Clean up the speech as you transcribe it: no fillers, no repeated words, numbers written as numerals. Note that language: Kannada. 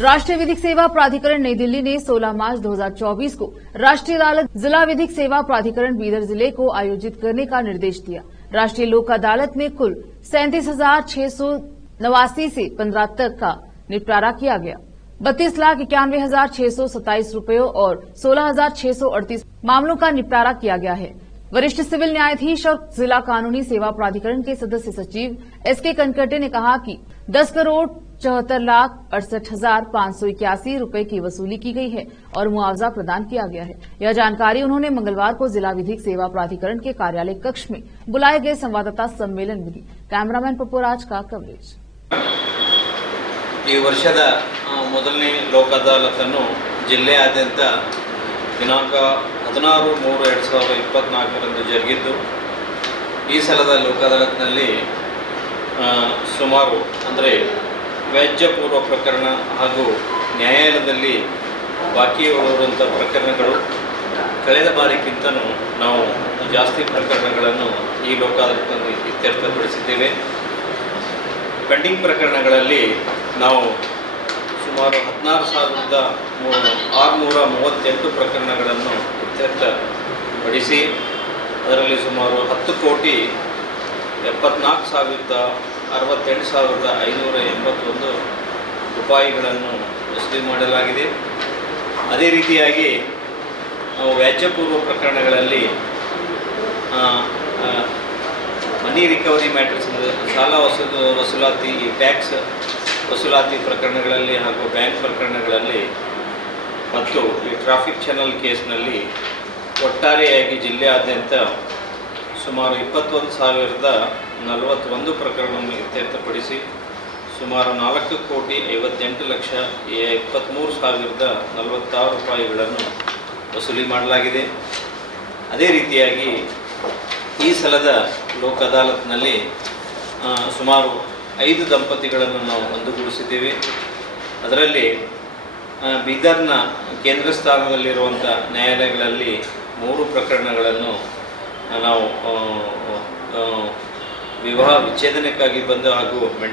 राष्ट्रीय विधिक सेवा प्राधिकरण नई दिल्ली ने 16 मार्च 2024 को राष्ट्रीय अदालत जिला विधिक सेवा प्राधिकरण बीदर जिले को आयोजित करने का निर्देश दिया। राष्ट्रीय लोक अदालत में कुल 37,689 से 15 तक का निपटारा किया गया। 32,91,627 रुपयों और 16,638 मामलों का निपटारा किया गया है। वरिष्ठ सिविल न्यायाधीश और जिला कानूनी सेवा प्राधिकरण के सदस्य सचिव एसके कनकटे ने कहा कि 10,74,68,581 रुपए की वसूली की गई है और मुआवजा प्रदान किया गया है। यह जानकारी उन्होंने मंगलवार को जिला विधिक सेवा प्राधिकरण के कार्यालय कक्ष में बुलाए गए संवाददाता सम्मेलन में दी। कैमरामैन पप्पूराज का कवरेज। ಈ ವರ್ಷದ ಮೊದಲನೇ ಲೋಕ ಅದಾಲತನ್ನು ಜಿಲ್ಲೆಯಾದ್ಯಂತ ದಿನಾಂಕ 16/3/2024 ಜರುಗಿದ್ದು ಈ ಸಲದ ಲೋಕ ಅದಾಲತ್ನಲ್ಲಿ ಸುಮಾರು ಅಂದರೆ ವ್ಯಾಜ್ಯಪೂರ್ವ ಪ್ರಕರಣ ಹಾಗೂ ನ್ಯಾಯಾಲಯದಲ್ಲಿ ಬಾಕಿ ಉಳಿದಿರುವಂಥ ಪ್ರಕರಣಗಳು ಕಳೆದ ಬಾರಿಗಿಂತಲೂ ನಾವು ಜಾಸ್ತಿ ಪ್ರಕರಣಗಳನ್ನು ಈ ಲೋಕ ಅದಾಲತ್ನಲ್ಲಿ ಇತ್ಯರ್ಥಪಡಿಸಿದ್ದೇವೆ। ಪೆಂಡಿಂಗ್ ಪ್ರಕರಣಗಳಲ್ಲಿ ನಾವು ಸುಮಾರು 16,638 ಪ್ರಕರಣಗಳನ್ನು ಇತ್ಯರ್ಥಪಡಿಸಿ ಅದರಲ್ಲಿ ಸುಮಾರು 10,74,68,581 ರೂಪಾಯಿಗಳನ್ನು ವಸೂಲಿ ಮಾಡಲಾಗಿದೆ। ಅದೇ ರೀತಿಯಾಗಿ ನಾವು ವ್ಯಾಜ್ಯಪೂರ್ವ ಪ್ರಕರಣಗಳಲ್ಲಿ ಮನಿ ರಿಕವರಿ ಮ್ಯಾಟರ್ಸ್ ಸಾಲ ವಸೂಲಾತಿ ಟ್ಯಾಕ್ಸ್ ವಸೂಲಾತಿ ಪ್ರಕರಣಗಳಲ್ಲಿ ಹಾಗೂ ಬ್ಯಾಂಕ್ ಪ್ರಕರಣಗಳಲ್ಲಿ ಮತ್ತು ಈ ಟ್ರಾಫಿಕ್ ಚಾನಲ್ ಕೇಸ್ನಲ್ಲಿ ಒಟ್ಟಾರೆಯಾಗಿ ಜಿಲ್ಲೆಯಾದ್ಯಂತ ಸುಮಾರು 21,041 ಪ್ರಕರಣವನ್ನು ಇತ್ಯರ್ಥಪಡಿಸಿ ಸುಮಾರು 4,58,23,046 ರೂಪಾಯಿಗಳನ್ನು ವಸೂಲಿ ಮಾಡಲಾಗಿದೆ। ಅದೇ ರೀತಿಯಾಗಿ ಈ ಸಲದ ಲೋಕ ಅದಾಲತ್ನಲ್ಲಿ ಸುಮಾರು 5 ದಂಪತಿಗಳನ್ನು ನಾವು ಒಂದುಗೂಡಿಸಿದ್ದೇವೆ। ಅದರಲ್ಲಿ ಬೀದರ್ನ ಕೇಂದ್ರ ಸ್ಥಾನದಲ್ಲಿರುವಂಥ ನ್ಯಾಯಾಲಯಗಳಲ್ಲಿ 3 ಪ್ರಕರಣಗಳನ್ನು ನಾವು ವಿವಾಹ ವಿಚ್ಛೇದನಕ್ಕಾಗಿ ಬಂದ ಹಾಗೂ